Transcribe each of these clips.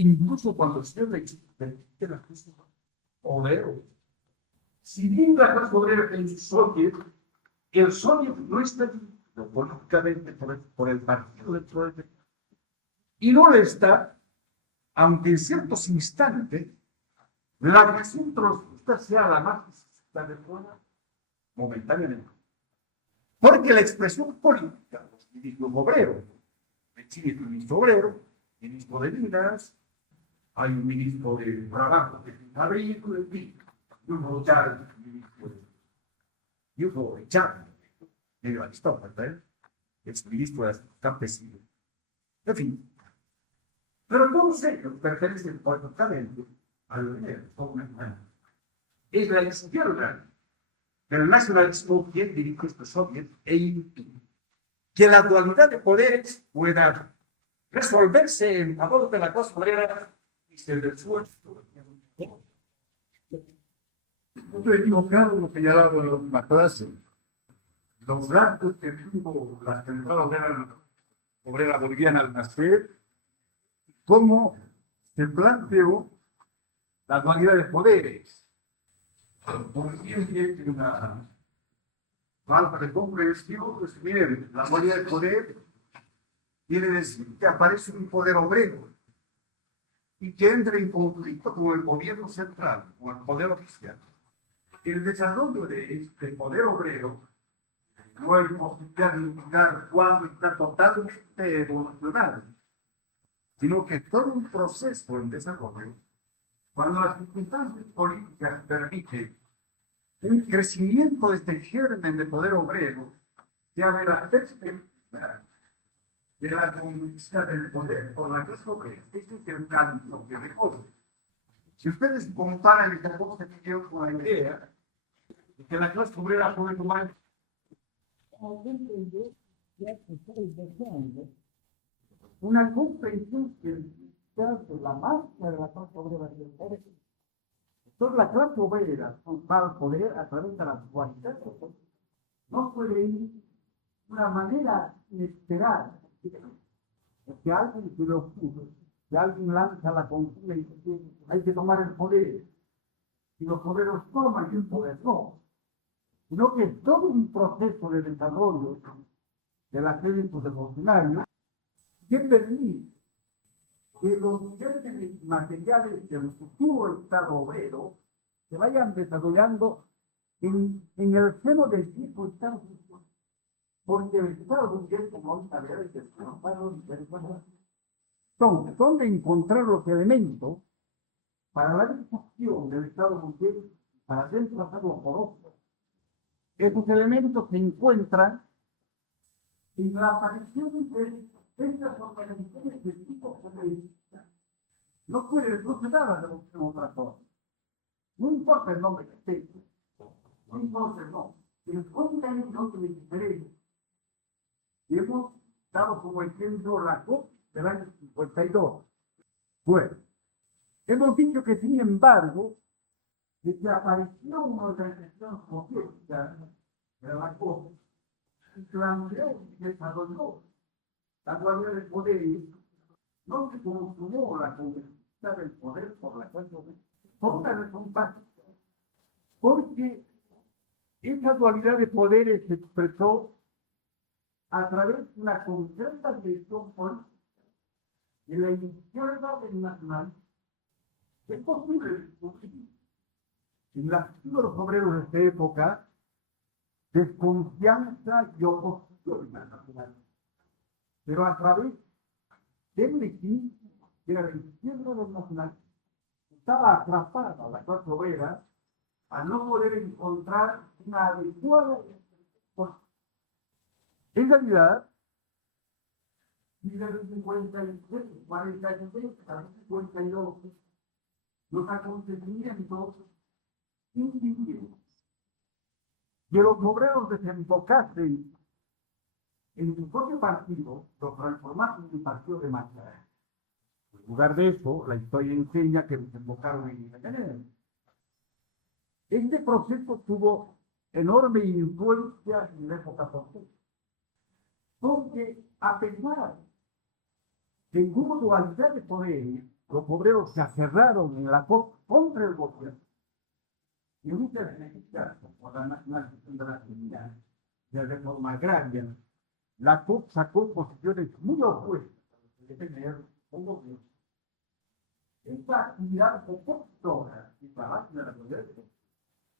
incluso cuando se de la clase obrera. Si bien la clase obrera el soviet no está dividido políticamente por el partido del proletariado. Y no lo está, aunque en ciertos instantes la nación trotskista sea la más necesitada momentáneamente. Porque la expresión política, los ministros obreros, en Chile hay un ministro obrero, ministro de Minas, hay un ministro de Trabajo, que es Fabrico, en fin, y un ministro de Chávez, de Aristóteles, ex ministro de Campesinos, en fin. Pero todos ellos pertenecen políticamente al es la izquierda del nacionalismo quien dirige estos soviets e impide que la dualidad de poderes pueda resolverse en favor de la clase obrera y se resuelve. Estoy equivocado lo que ya dado en la última clase. Los gastos que tuvo la central obrera boliviana al nacer, cómo se planteó la dualidad de poderes. Porque tiene una falta de comprensión, pues miren, la dualidad de poder quiere decir que aparece un poder obrero y que entra en conflicto con el gobierno central, con el poder oficial. El desarrollo de este poder obrero no hay posibilidad de indicar cuándo está totalmente evolucionado, sino que todo un proceso en desarrollo, cuando las circunstancias políticas permiten un crecimiento de este germen de poder obrero, que abre la perspectiva de la conquista del poder por la clase obrera. Este es el cambio que recoge. Si ustedes comparan el 14 millones con la idea de que la clase obrera puede tomar una comprensión que la marcha de la clase obrera y el poder. Entonces la clase obrera va al poder a través de la dualidad. No puede ir de una manera inesperada. Que alguien se le ocurre, que alguien lanza la consigna y dice hay que tomar el poder. Y los poderes toman y el poder no. Sino que es todo un proceso de desarrollo de las élites de funcionarios que permite que los niveles materiales del futuro Estado obrero se vayan desarrollando en el seno del tipo Estado. Porque el Estado mundial, como ahorita verás, son de encontrar los elementos para la discusión del Estado mundial para reemplazarlo por otro. Esos elementos se encuentran en la aparición de estas organizaciones de tipo comunista. No puede proceder a la otra cosa. No importa el nombre que esté, no importa el nombre. El cuenta es lo que les interesa. Y hemos dado como ejemplo la COP del año 52. Bueno, hemos dicho que sin embargo, desde apareció una organización soviética de la COP, y planteó y desarrolló la dualidad de poderes, no se consumó la conquista del poder por la cual por una razón básica, porque esa dualidad de poderes se expresó a través de una concreta dirección política de la izquierda del nacional. Es posible discutir en los obreros de esta época desconfianza y oposición nacional, pero a través del mecanismo de la izquierda del nacional estaba atrapada la clase obrera a no poder encontrar una adecuada respuesta. En realidad, desde el 57, 46, hasta el 52, los acontecimientos impidieron que los obreros desembocasen en su propio partido, los transformasen en el partido de masa. En lugar de eso, la historia enseña que desembocaron en Independencia. Este proceso tuvo enorme influencia en la época posterior. Porque a pesar de hubo dualidad de poderes, los obreros se aferraron en la COP contra el gobierno. Y muchas beneficiadas por la nacionalización de la actividad de reforma agraria, la COP sacó posiciones muy opuestas de tener un gobierno. Esta actividad opositora y trabajo de la gobierno,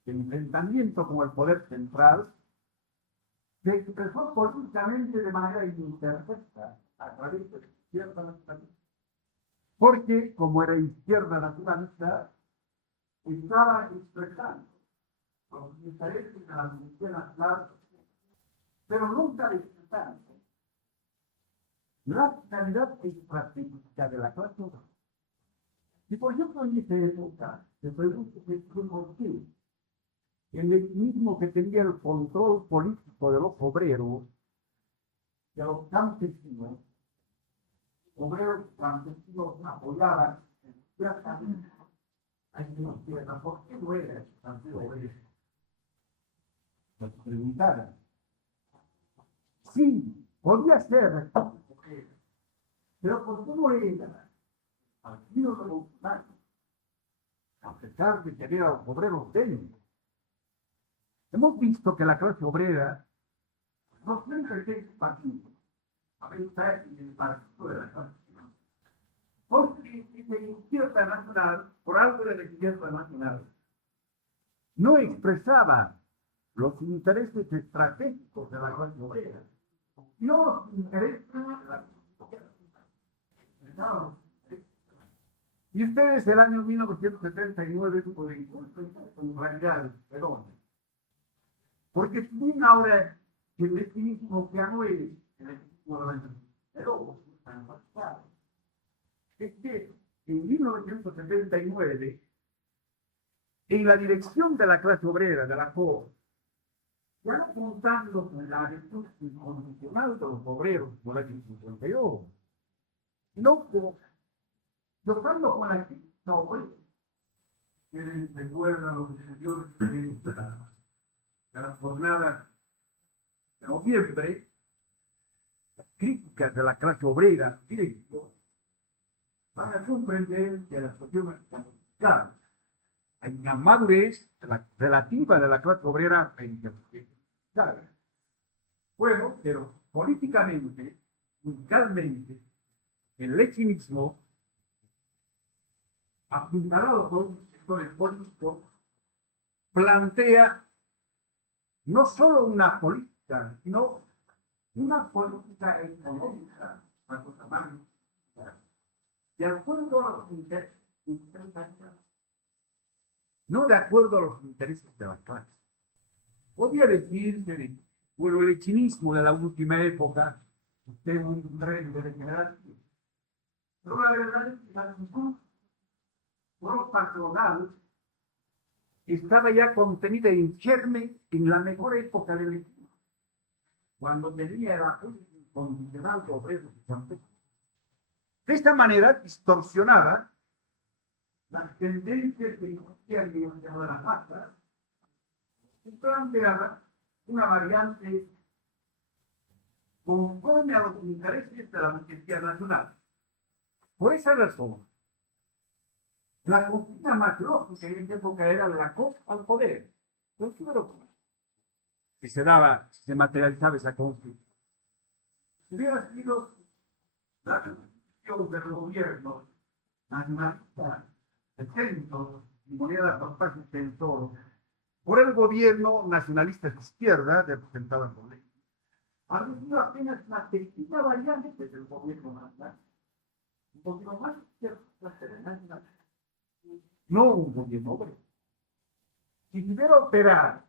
el enfrentamiento con el poder central, se expresó políticamente de manera imperfecta a través de la izquierda nacionalista. Porque, como era izquierda nacionalista, estaba expresando los intereses de la Comunidad Nacional, pero nunca expresando la finalidad estratégica de la clase obrera. Y por ejemplo, en esta época, se pregunta por qué el lechinismo que tenía el control político de los obreros, de los campesinos, obreros campesinos apoyaban ciertamente a esta tierra. ¿Por qué no era tan obrero? Nos preguntaran. Sí, podía ser, pero ¿por qué no era partido revolucionario? A pesar de tener a los obreros débiles. Hemos visto que la clase obrera no siempre tiene partido. A veces está en el partido de la clase obrera. Porque en la izquierda nacional, por algo de la izquierda nacional, no expresaba los intereses estratégicos de la clase obrera, no los intereses de la clase obrera. Y ustedes el año 1979 pueden en realidad, perdón, porque tienen ahora que el lechinismo ya no es el lechinismo de la pero es que en 1979, en la dirección de la clase obrera, de la COP, ya contando con la actitud incondicional de los obreros por la 52, no tocando con la actitud que les recuerda lo que sucedió en la jornada de noviembre, las críticas de la clase obrera, directo, van a comprender que la situación está complicada. Hay una madurez relativa de la clase obrera frente a la sociedad. Bueno, pero políticamente, musicalmente, el lechinismo, apuntalado por un sector político, plantea no solo una política, sino una política económica, una cosa más, de acuerdo a los intereses, no de acuerdo a los intereses de la clase. Podría decir que, bueno, el lechinismo de la última época es un tren de degeneración. Pero la verdad es que la actitud patronal estaba ya contenida en germen en la mejor época del lechinismo, cuando tenía el apoyo incondicional de obreros y campesinos. De esta manera distorsionaba las tendencias que existían en el de la masa y planteaba una variante conforme a los intereses de la burguesía nacional. Por esa razón, la consigna más lógica en esa época era la COP al poder. Si se materializaba esa consigna. Si hubiera sido la constitución del gobierno nacionalista, el centro, moneda por parte del centro, por el gobierno nacionalista de izquierda, representado por ley, había sido apenas una pequeña variante del gobierno nacional. Un poquito más izquierda, no un gobierno obrero. Si pudiera operar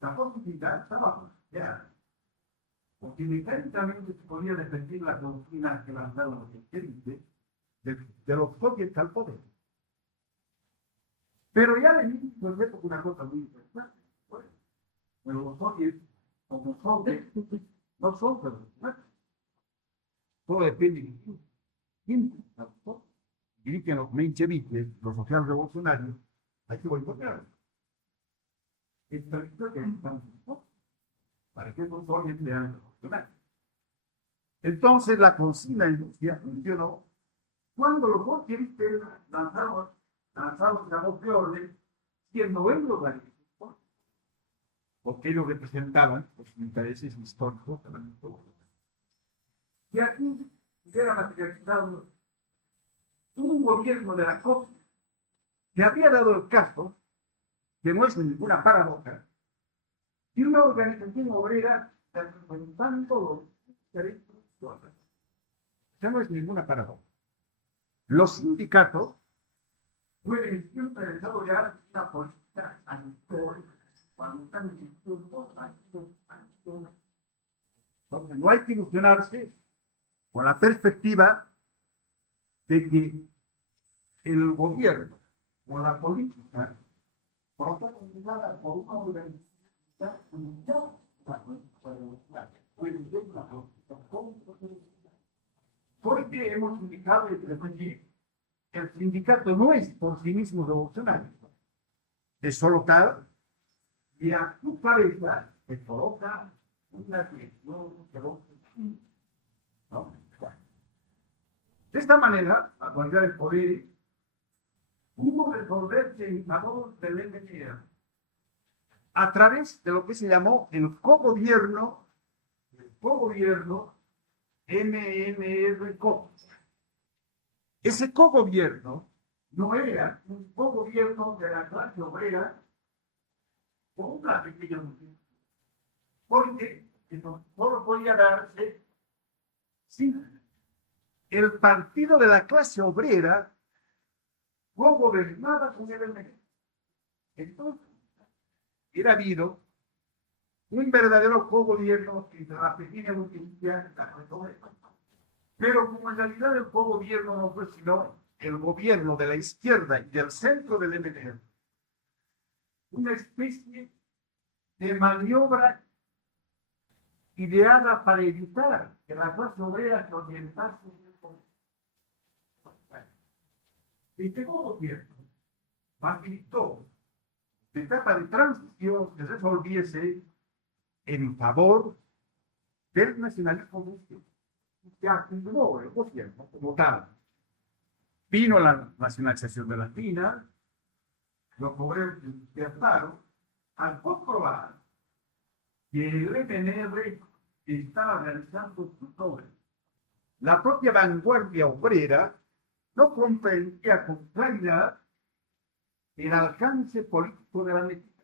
la posibilidad estaba ya, porque mecánicamente se podía defender la doctrina que lanzaron los izquierdistas de los soviets al poder. Pero ya le dije una cosa muy interesante. Bueno, los soviets, como soviets, no son revolucionarios. Todo depende de quién. Y dicen los mencheviques, los social revolucionarios, hay que boicotear. Esta historia es tan para que los soviets sean revolucionarios. Entonces la consigna en Rusia funcionó Cuando los bolcheviques lanzaron la voz de orden, siendo ellos organizados, porque ellos representaban los intereses históricos de la República. y aquí era materializado un gobierno de la COP que había dado el caso, que no es ninguna paradoja, y una organización obrera representando los derechos humanos. Ya no es ninguna paradoja. Los sindicatos pueden siempre desarrollar una política antitórica cuando están en discursos donde no hay que ilusionarse con la perspectiva de que el gobierno o la política protagonizada por una organización unitaria porque hemos indicado que el sindicato no es por sí mismo revolucionario, es solo tal y a su cabeza se coloca una dirección ¿no? De esta manera, a guardar el poder, pudo resolverse en favor del MNR a través de lo que se llamó el cogobierno MNR-CO. Ese cogobierno no era un cogobierno de la clase obrera o una pequeña mujer, porque eso solo podía darse sin el partido de la clase obrera gobernada con el MNR. entonces hubiera habido un verdadero cogobierno entre la pequeña burguesía y la clase obrera. Pero como en realidad el cogobierno no fue sino el gobierno de la izquierda y del centro del MNR, una especie de maniobra ideada para evitar que la clase obrera se orientase en el poder. Este gobierno facilitó la etapa de transición que se resolviese en favor del nacionalismo ruso, que acumuló el gobierno como tal. Vino la nacionalización de las minas, los obreros se despiertaron al comprobar que el MNR estaba realizando sus obras. la propia vanguardia obrera no comprendía con claridad el alcance político de la medida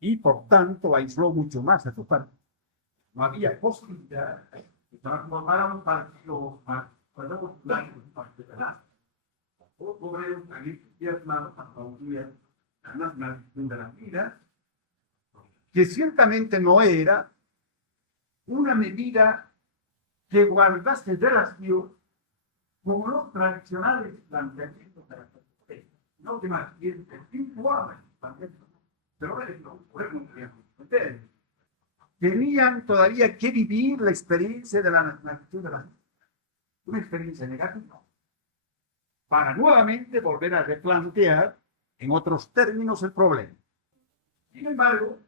y por tanto aisló mucho más a su parte. No había posibilidad de transformar un partido los obreros también entusiasmados aplaudían la nacionalización de las minas, que ciertamente no era una medida que guardase relación con los tradicionales planteamientos de la sociedad, no que más bien desvirtuaban el planteamiento. Pero eso podemos entender. tenían todavía que vivir la experiencia de la nacionalización de las minas, Una experiencia negativa. para nuevamente volver a replantear en otros términos el problema. Sin embargo,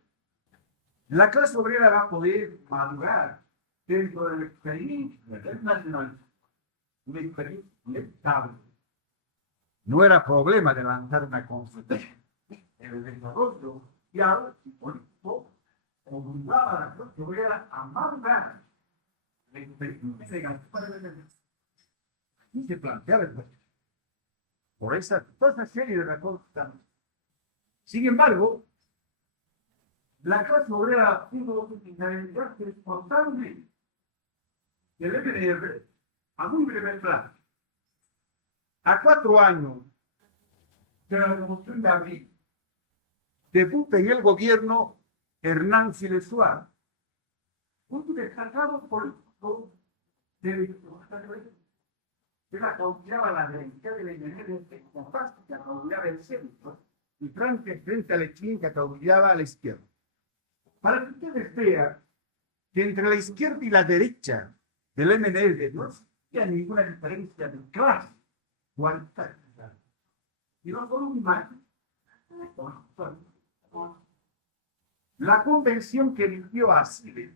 la clase obrera va a poder madurar dentro del experimento del nacionalismo. Una experiencia inevitable. No era problema de lanzar una constitución. El desarrollo social y político obligaba a la clase obrera a madurar la experiencia negativa del nacionalismo. Y se planteaba el problema. Por toda esa serie de razones. Sin embargo, la clase obrera pudo diferenciarse totalmente del MNR a muy breve plazo. a 4 años De la Revolución de Abril, debuta en el gobierno Hernán Siles Suárez, un destacado político de que la causaba la derecha del MNR fantástica, causaba el centro, y frente a Lechín que caudillaba a la izquierda. para que ustedes vean Que entre la izquierda y la derecha del MNR no existía ninguna diferencia de clase cualitativa. Y no solo un imagen. la convención que eligió a Siles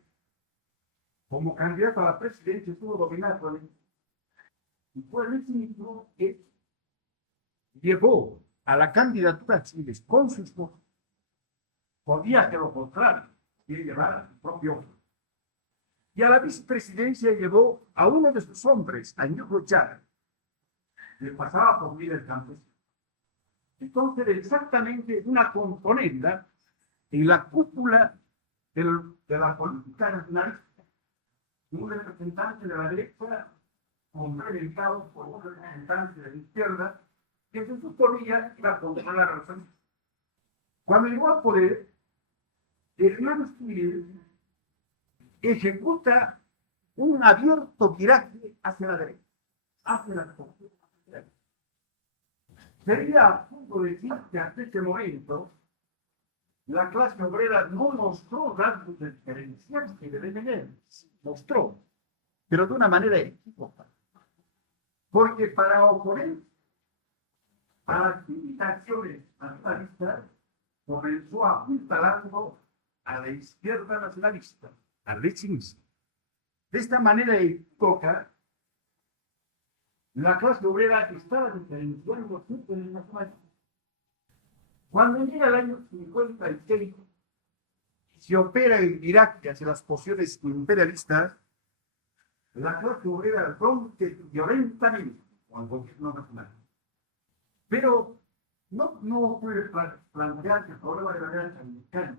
como candidato a la presidencia estuvo dominada por Y fue el mismo que llevó a la candidatura a Chile con su esposa. Podía hacer lo contrario, y llevar a su propio hombre. Y a la vicepresidencia llevó a uno de sus hombres, a Ñuble Chávez, le pasaba por líder campesino. Entonces, exactamente una componenda en la cúpula de la política nacionalista, un representante de la derecha complementado por un representante de la izquierda, que se suponía que iba a controlar la razón. Cuando llegó al poder, Hernán Civil ejecuta un abierto viraje hacia la derecha, hacia la derecha. Sería absurdo decir que hasta ese momento la clase obrera no mostró rasgos de diferenciarse que debe tener, mostró, pero de una manera equívoca. Porque para oponer a las acciones nacionalistas, comenzó apuntalando a la izquierda nacionalista, al lechinismo. De esta manera equívoca, la clase obrera estaba diferenciando siempre en el nacionalismo. Cuando llega el año 56, se opera el viraje hacia las posiciones imperialistas, la clase obrera rompe violentamente con el gobierno nacional. Pero no puede plantearse el problema de la guerra americana.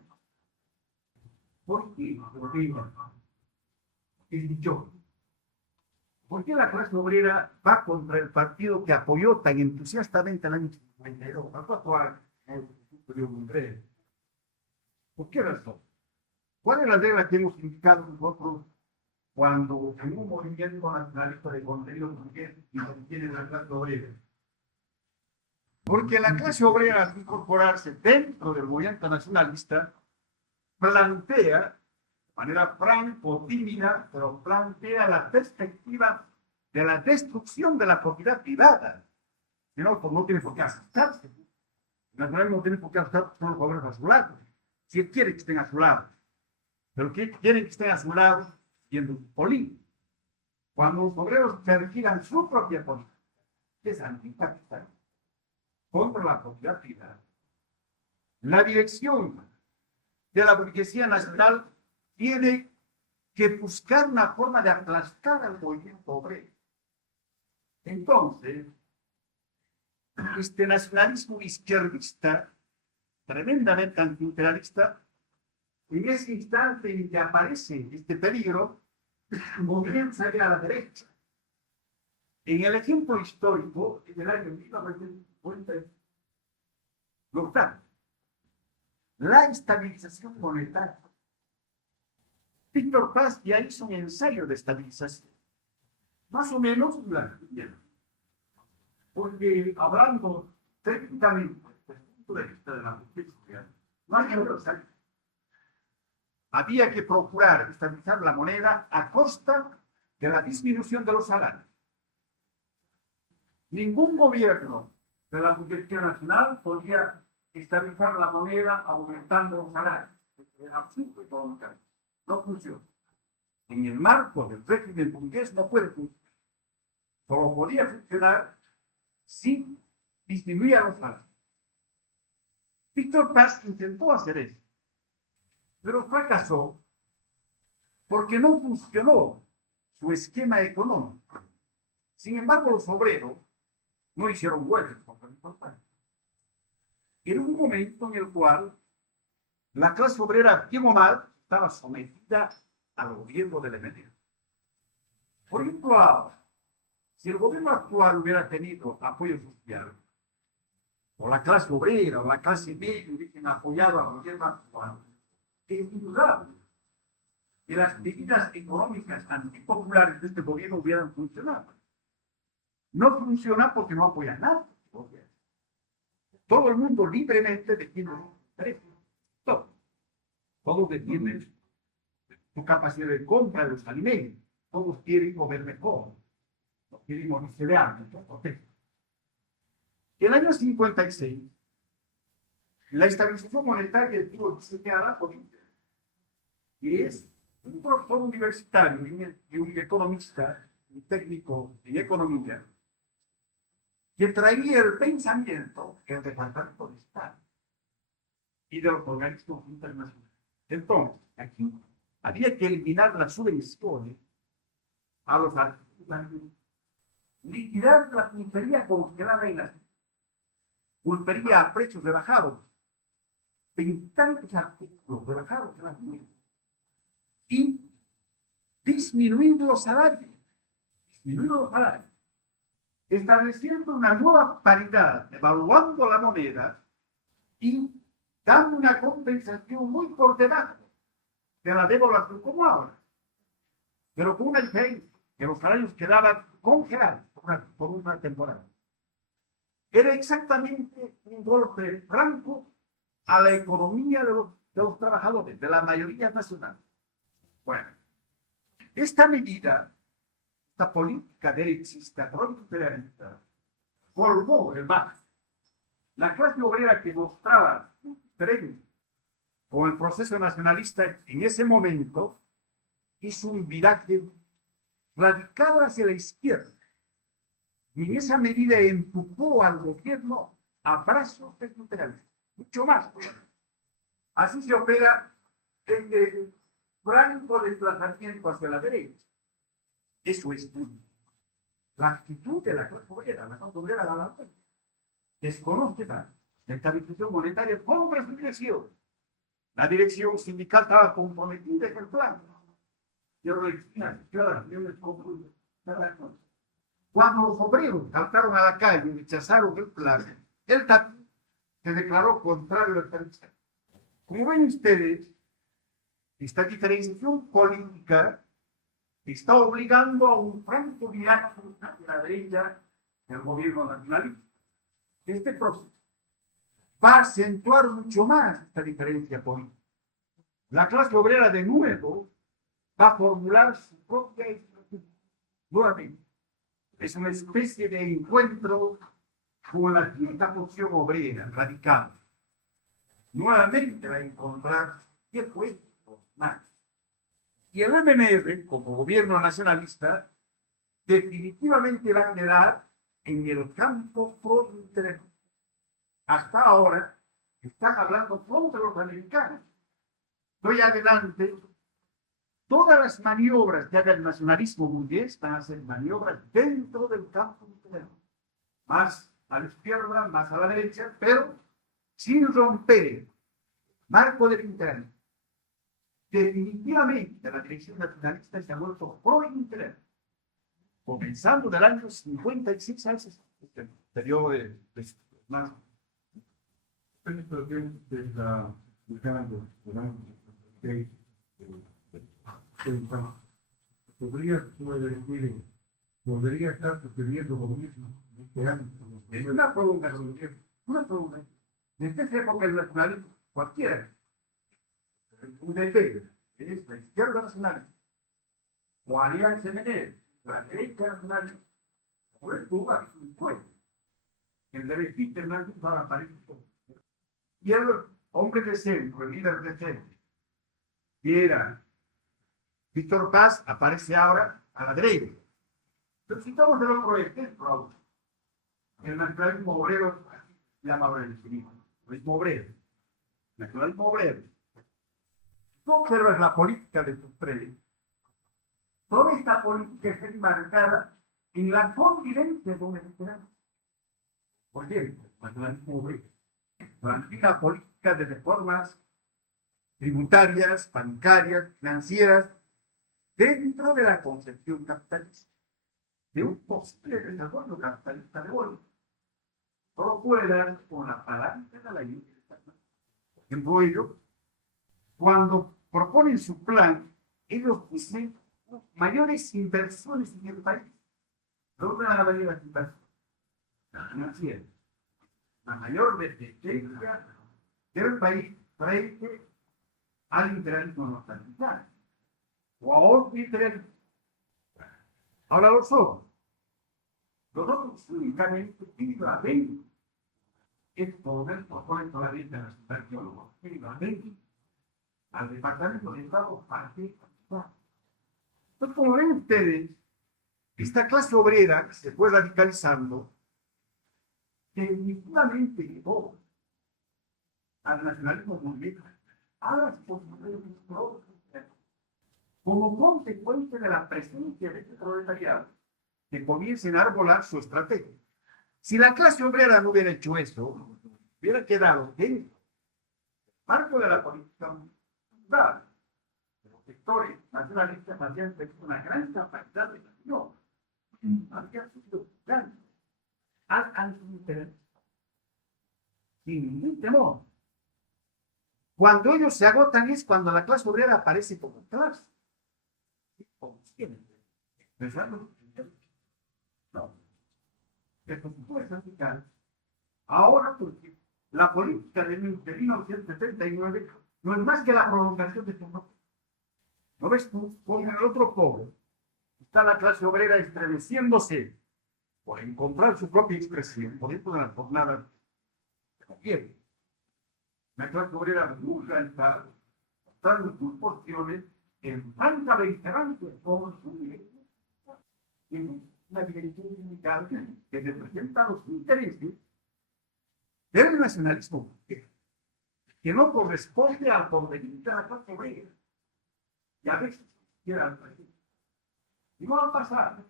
¿Por qué? Porque es dicho. ¿Por qué la clase obrera va contra el partido que apoyó tan entusiastamente el año 52? ¿Por qué razón? ¿Cuál es la regla que hemos indicado nosotros cuando en un movimiento nacionalista de contenido burgués y se tiene la clase obrera? Porque la clase obrera, al incorporarse dentro del movimiento nacionalista, plantea, de manera franco, tímida, pero plantea la perspectiva de la destrucción de la propiedad privada. Si no, pues no tiene por qué asustarse. El nacionalismo no tiene por qué asustarse, son los obreros a su lado. Si él quiere que estén a su lado. Pero que quieren que estén a su lado siendo políticos. Cuando los obreros perfilan su propia política, que es anticapitalista, contra la propiedad privada, la dirección de la burguesía nacional tiene que buscar una forma de aplastar al movimiento obrero. Entonces, este nacionalismo izquierdista, tremendamente antiimperialista, en ese instante en que aparece este peligro, comienza a ir a la derecha. En el ejemplo histórico, en el año 1950, la estabilización monetaria. Víctor Paz ya hizo un ensayo de estabilización, más o menos porque hablando técnicamente desde el punto de vista de la justicia, había que procurar estabilizar la moneda a costa de la disminución de los salarios. Ningún gobierno de la burguesía nacional podía estabilizar la moneda aumentando los salarios. Era absurdo y todo lo que hay. No funciona. En el marco del régimen burgués no puede funcionar. Solo podía funcionar si disminuía los salarios. Víctor Paz intentó hacer eso, pero fracasó porque no funcionó su esquema económico. Sin embargo, los obreros no hicieron huelga contra el importante. Era un momento en el cual la clase obrera, bien o mal, estaba sometida al gobierno del MNR. Por ejemplo, ahora, si el gobierno actual hubiera tenido apoyo social, o la clase obrera, o la clase media hubiesen apoyado al gobierno actual, es indudable que las medidas económicas antipopulares de este gobierno hubieran funcionado. No funciona porque no apoya nada. Todo el mundo libremente defiende sus intereses. Todos defienden su capacidad de compra de los alimentos. Todos quieren comer mejor. No quieren morirse de hambre. En el año 56, la estabilización monetaria estuvo diseñada por y es un profesor universitario y un economista un técnico en economía, que traía el pensamiento del Departamento de Estado y de los organismos internacionales. Entonces, aquí había que eliminar las subvenciones a los artículos, liquidar la pulpería congelada en la pulpería a precios rebajados, tantos artículos rebajados en la pulpería, y disminuir los salarios, estableciendo una nueva paridad, evaluando la moneda y dando una compensación muy por debajo de la devaluación como ahora, pero con una diferencia, que los salarios quedaban congelados por una temporada. Era exactamente un golpe franco a la economía de los trabajadores, de la mayoría nacional. Bueno, esta medida, esta política derechista, proimperialista, formó el mar. La clase obrera que mostraba tren con el proceso nacionalista en ese momento hizo un viraje radical hacia la izquierda. Y en esa medida empujó al gobierno a brazos territoriales, mucho más. Así se opera el franco desplazamiento hacia la derecha. Eso es la actitud de la clase obrera, la clase obrera la desconoce la estabilización monetaria contra su dirección. La dirección sindical estaba comprometida en el plan. Cuando los obreros saltaron a la calle y rechazaron el plan, él también se declaró contrario al plan. Como ven ustedes, esta diferenciación política está obligando a un franco viraje de la derecha del gobierno nacionalista. Este proceso va a acentuar mucho más esta diferencia política. La clase obrera de nuevo va a formular su propia estrategia. Nuevamente, es una especie de encuentro con la quinta opción obrera radical. Nuevamente va a encontrar qué fue más. Y el MNR, como gobierno nacionalista, definitivamente va a quedar en el campo pro-interés. Hasta ahora están hablando contra los americanos. Hoy adelante, todas las maniobras que haga el nacionalismo burgués van a ser maniobras dentro del campo interno. Más a la izquierda, más a la derecha, pero sin romper el marco del interés. Definitivamente la dirección nacionalista se ha vuelto pro-interés. Comenzando del año 56 al 60. Este periodo de más. Podría estar sucediendo lo mismo este año. Es una prolongación. Una prolongación. Desde esa época el nacionalismo, cualquiera, un defecto, es la izquierda nacional, o alianza MNR, la derecha nacional, o el Cuba, el derecho internacional va a aparecer. Y el hombre de centro, el líder de centro, que era Víctor Paz, aparece ahora a la derecha. Pero citamos el otro ejemplo, el nacionalismo obrero, llama ahora el nacionalismo obrero. Nacionalismo obrero. Tú observas la política de sus tres. Toda esta política está enmarcada en la convivencia con el Estado. Por ejemplo, el nacionalismo obrero. Una política de reformas tributarias, bancarias, financieras, dentro de la concepción capitalista, de un posible desarrollo capitalista de hoy. Todo puede dar con la palanca de la industria. Por ejemplo, ellos, cuando proponen su plan, ellos dicen mayores inversiones en el país. ¿Dónde van a venir las inversiones? La financiera. La mayor dependencia del país frente al imperialismo norteamericano o a otro imperialismo. Ahora los otros únicamente privadamente, es poder proponer todavía de las inversiones privadamente al Departamento de Estado para que. Entonces, como ven ustedes, esta clase obrera que se fue radicalizando definitivamente llevó al nacionalismo mundial a las posibilidades como consecuencia de la presencia de este proletariado que comienza a enarbolar su estrategia. Si la clase obrera no hubiera hecho eso, hubiera quedado dentro del marco de la política mundial. Los sectores nacionalistas habían tenido una gran capacidad de acción, habían sido grandes al su interés, sin ningún temor. Cuando ellos se agotan es cuando la clase obrera aparece como clase. Como siempre. ¿Pensando? No. Esto puede ser ahora porque la política de 1979 no es más que la prolongación de todo. ¿No ves tú? Con el otro polo está la clase obrera estremeciéndose por encontrar su propia expresión, por dentro de las jornadas de gobierno. La clase obrera nunca está mostrando sus posiciones en tanta reiterancia por su nivel. En una dirección sindical que representa los intereses del nacionalismo que no corresponde al porvenir de la clase obrera. Y a veces quiera al país. Y no va a pasar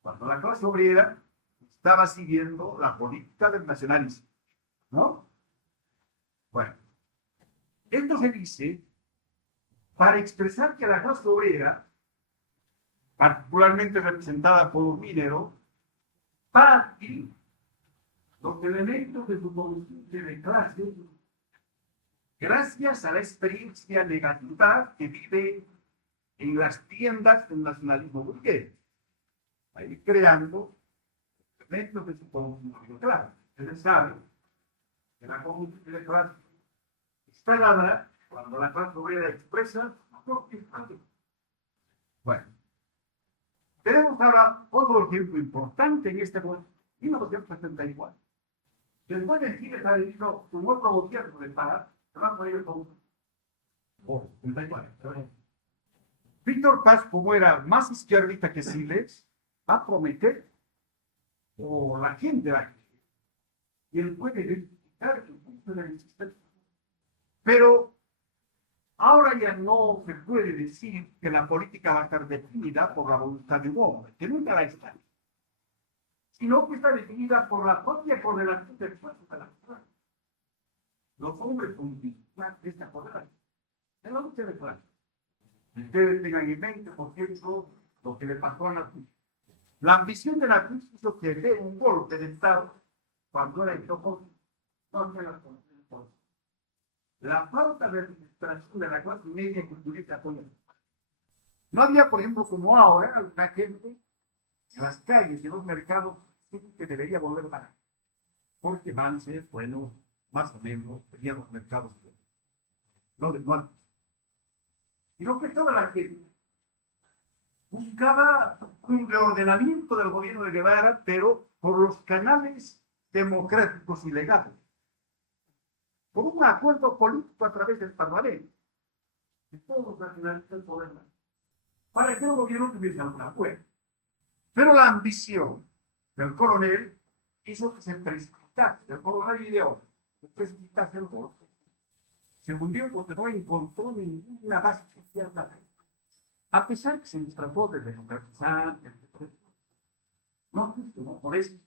cuando la clase obrera estaba siguiendo la política del nacionalismo. ¿No? Bueno, esto se dice para expresar que la clase obrera, particularmente representada por un minero, va a adquirir los elementos de su conciencia de clase gracias a la experiencia negativa que vive en las tiendas del nacionalismo burgués. Va a ir creando elementos de su conciencia de clase. Ustedes saben que la conciencia de clase está dada cuando la clase obrera expresa su propia clase. Bueno, tenemos ahora otro ejemplo importante en este momento, 1974. Después de Chile se ha venido un otro gobierno de paz, se va a poner con 74. Víctor Paz, como era más izquierdista que Siles, va a prometer, o la gente va a decir, y él puede identificar su punto de existencia. Pero ahora ya no se puede decir que la política va a estar definida por la voluntad de un hombre, que nunca la está, sino que está definida por la propia correlación del esfuerzo de la sociedad. Los hombres son víctimas de esta correlación. En la lucha de clase. Ustedes tengan en mente, por ejemplo, lo que le pasó a la crisis. La ambición de la crisis hizo que dé un golpe de Estado cuando era hecho no se la conoce. La falta de administración de la clase media culturista apoya. No había, por ejemplo, como ahora, una gente en las calles y en los mercados que debería volver para. Porque van a ser, bueno, más o menos, tenían los mercados. No de muertos. Sino que toda la gente buscaba un reordenamiento del gobierno de Guevara, pero por los canales democráticos y legales. Por un acuerdo político a través del Parlamento. De todos los nacionalistas modernos. Para que el gobierno tuviese alguna acuerdo. Pero la ambición del coronel hizo que se precipitase, del coronel ideólogo, se precipitase el golpe. Se hundió porque no encontró ninguna base social. A pesar que se les trató de democratizar, no funcionó por eso.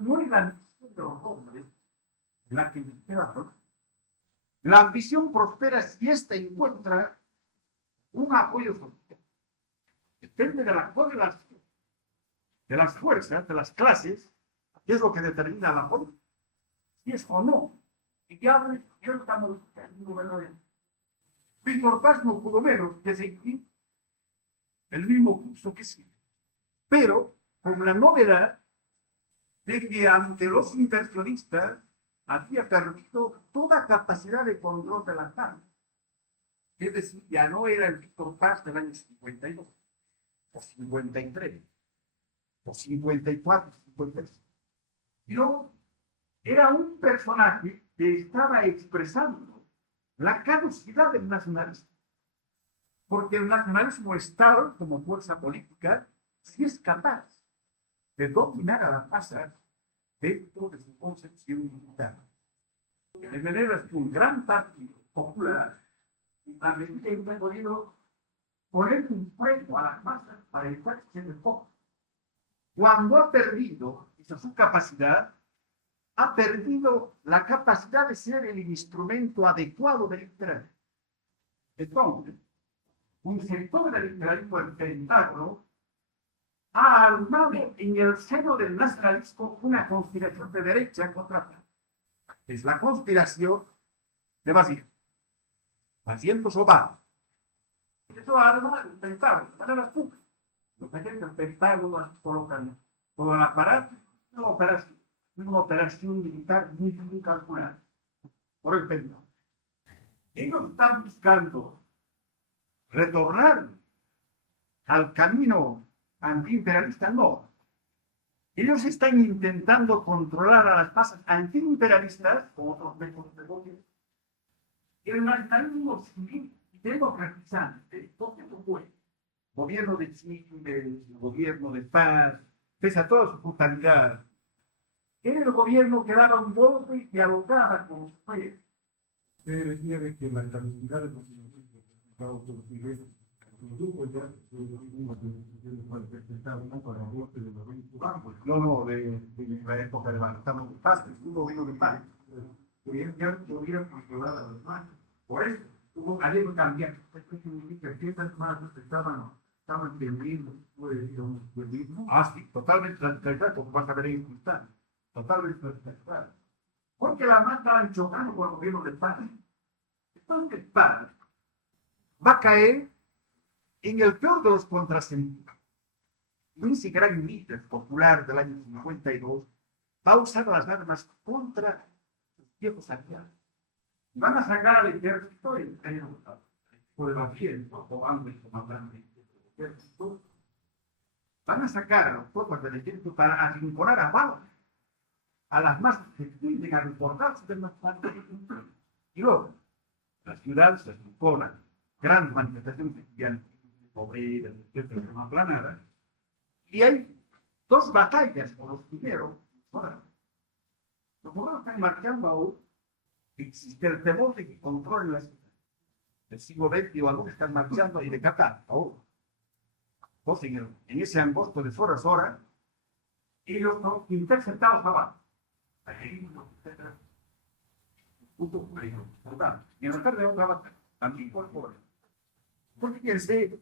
No es la ambición de los hombres la que espera. La ambición prospera si ésta encuentra un apoyo social. Depende de la correlación de las fuerzas, de las clases, que es lo que determina la política. Si es o no. Y ya estamos en un gobierno. Víctor Paz no pudo menos que seguir el mismo curso que sí. Pero con la novedad de que ante los inversionistas había perdido toda capacidad de control de la carga. Es decir, ya no era el Víctor Paz del año 52, o 53, o 54, 56. Sino era un personaje que estaba expresando la caducidad del nacionalismo. Porque el nacionalismo estaba, como fuerza política, si es capaz de dominar a las masas dentro de su concepción militar. De manera que un gran partido popular, a medida que ha podido poner un freno a las masas para evitar que se despojen. Cuando ha perdido esa su capacidad, ha perdido la capacidad de ser el instrumento adecuado del liberalismo. Entonces, un sector del liberalismo, el Pentágono, ha armado en el seno del nacionalismo una conspiración de derecha contra Francia. Es la conspiración de Basile. Asientos ovales. Eso arma el Pentágono, para las fugas. Los agentes del Pentágono colocan todo el aparato, una operación militar muy bien calculada por el Pentágono. Ellos están buscando retornar al camino antiimperialista, no. Ellos están intentando controlar a las masas antiimperialistas, con otros métodos de gobierno, el nacionalismo civil democratizante, porque no fue gobierno de Chile, gobierno de paz, pese a toda su brutalidad, era el gobierno que daba un golpe y dialogaba con los pueblos. Se decía de que la estabilidad de los resultados de los niveles No, de la época de la estamos en paz, un gobierno de paz. Ya tuvieron controlada a los masas. Por eso, había que cambiar. Esto significa que estas masas estaban entendiendo, sí, totalmente radicalizadas, como vas a ver en Cruzán. Totalmente radicalizadas. Porque la masa estaban chocando con el gobierno de paz. Entonces, paz va a caer en el peor de los contrasentidos. Ese gran líder popular del año 52 va a usar las armas contra los viejos aliados. Van a sacar al ejército por el asiento, tomando el comandante del ejército. Van a sacar a los tropas del ejército para arrinconar a balas a las masas que tienden a reportarse de las partes. Y luego, la ciudad se arrincona, grandes manifestaciones estudiantiles, obreras, etcétera, no aplanadas. Y hay dos batallas por los primeros. Los poblados están marchando aún. Existe el temor de que controlen la ciudad. El siglo XX aún están marchando y de Qatar aún. Pues en ese angosto de horas, ellos son interceptados abajo. Y en la tarde otra batalla. También por pobre. Porque fíjense,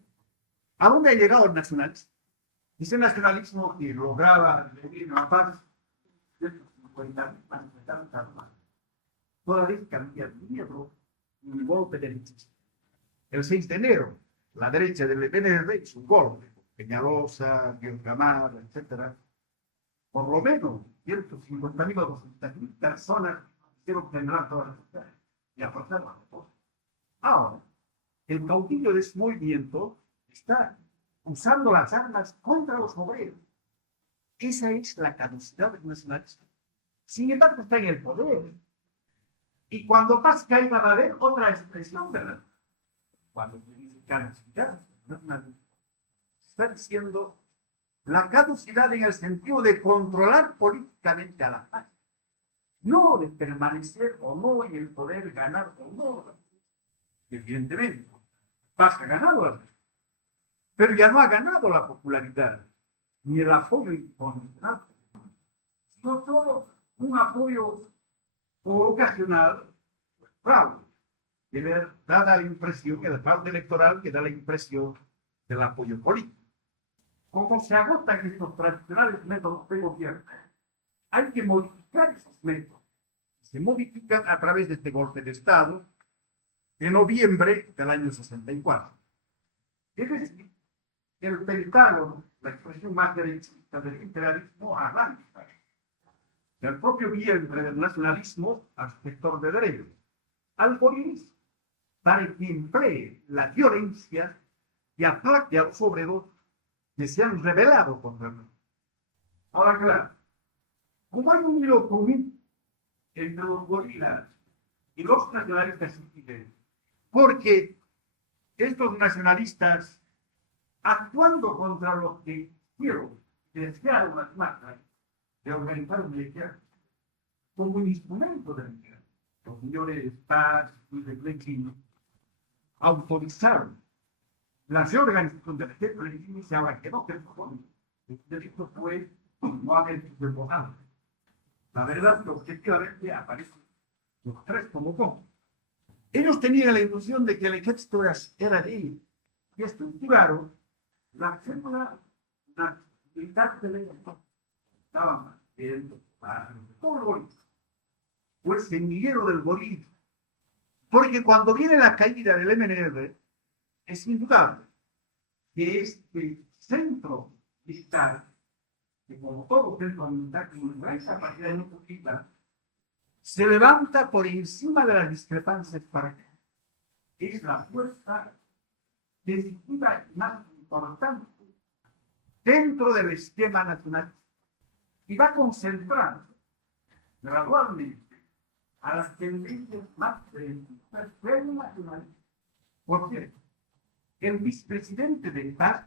¿a dónde ha llegado el nacionalismo? Ese nacionalismo que lograba vivir la paz, toda vez que había miedo, un golpe derechista. El 6 de enero, la derecha del PNR hizo un golpe, Peñalosa, Guilgamar, etc. Por lo menos 150.000 o 200.000 personas hicieron temblar todas las ciudades y apartaron a todos. Ahora, el caudillo de ese movimiento está usando las armas contra los obreros. Esa es la caducidad del nacionalismo. Sin embargo, está en el poder. Y cuando pasa que ahí va a haber otra expresión, ¿verdad? Cuando se dice caducidad, está diciendo la caducidad en el sentido de controlar políticamente a la paz. No de permanecer o no en el poder, ganar o no. Evidentemente, Paz ha ganado, pero ya no ha ganado la popularidad, ni el apoyo incondicional, sino todo un apoyo ocasional, fraude, que da la impresión, que el fraude electoral que da la impresión del apoyo político. Como se agotan estos tradicionales métodos de gobierno, hay que modificar esos métodos. Se modifican a través de este golpe de Estado en noviembre del año 64. Es decir, el Pentágono, la expresión más derechista del imperialismo, arranca del propio vientre del nacionalismo al sector de derecho, al gobierno, para que emplee la violencia y aplaque a los obreros que se han rebelado contra él. Ahora, claro, como hay un hilo común entre los gorilas y los nacionalistas chilenos, porque estos nacionalistas, actuando contra los que quiero desear una marca de organizar un ejército como un instrumento de ejército. Los señores Paz y de Clinton autorizaron la reorganización del ejército y se ahora que no te propone. Esto fue no haber desbordado. La verdad que objetivamente aparecen los tres como dos. Ellos tenían la ilusión de que el ejército era de ellos y estructuraron la célula militar del ejército. Estaban viendo todo lo bonito. Fue el semillero del bolígrafo. Porque cuando viene la caída del MNR, es indudable que este centro militar, que como todo centro militar, con una gran capacidad de política, se levanta por encima de las discrepancias para que es la fuerza decisiva y más importante dentro del esquema nacional y va concentrando gradualmente a las tendencias más nacionales. ¿Por qué? El vicepresidente de PAS,